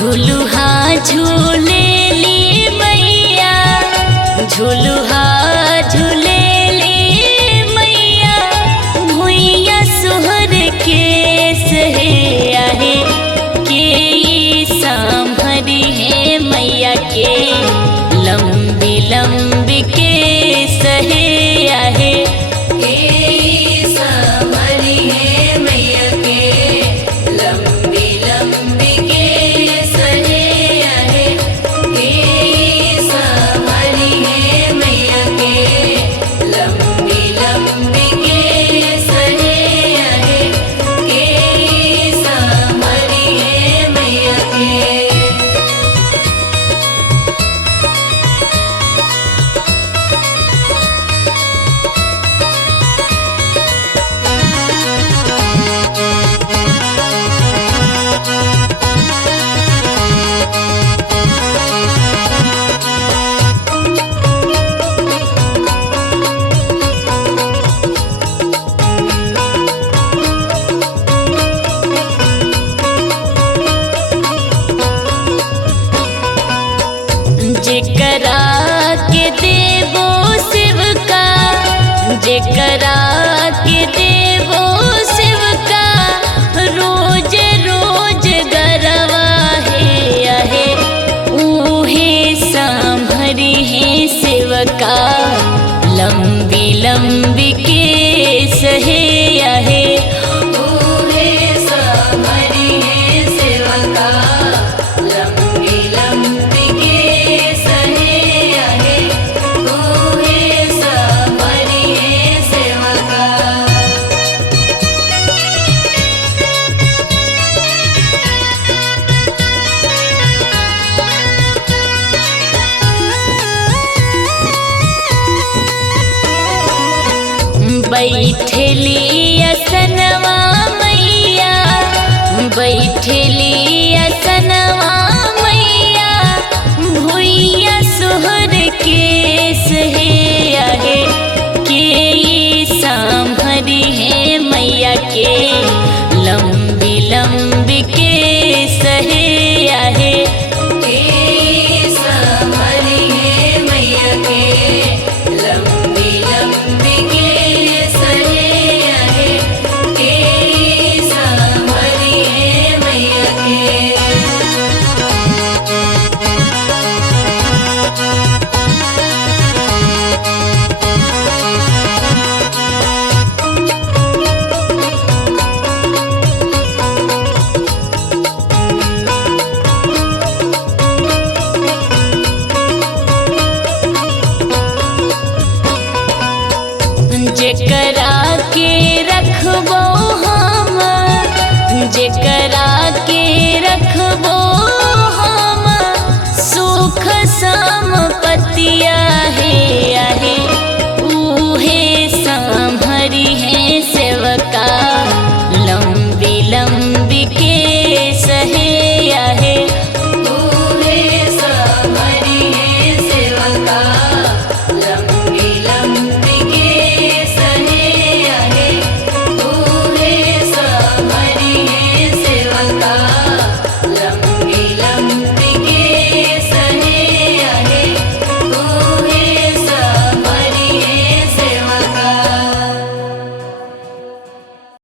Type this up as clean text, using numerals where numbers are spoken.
झुलुहा झूलेली मैया, झुलुहा झूलेली मैया, भुइया सोहर के सहे आहे के सांभरी है मैया के लंबी लंबी के सहे आहे के सांभरी है मैया के लंबी लंबी के सहे आहे के सांभरी है मैया के लंबी लंबी के सहे आहे के सांभरी है मैया के। जेकरा के देवो शिव का, जेकरा के देवो शिव का, रोज रोज गरवा है आहे ऊहे सांभरी है शिव का लंबी लंबी के सहे आहे ऊहे सांभरी है शिव का लंबी लंबी के सहे आहे ऊहे सांभरी है शिव का। बैठली असनवा मैया, बैठली असनवा मैया, भुइया सोहर के सहे आहे के सांभरी है मैया के लंबी लंबी के सहे आहे के सांभरी है मैया के लंबी लंबी के सहे आहे के सांभरी है मैया के। जेकरा के रखबो हम, जेकरा के रखबो हम, सुख संपत्तिया है आहे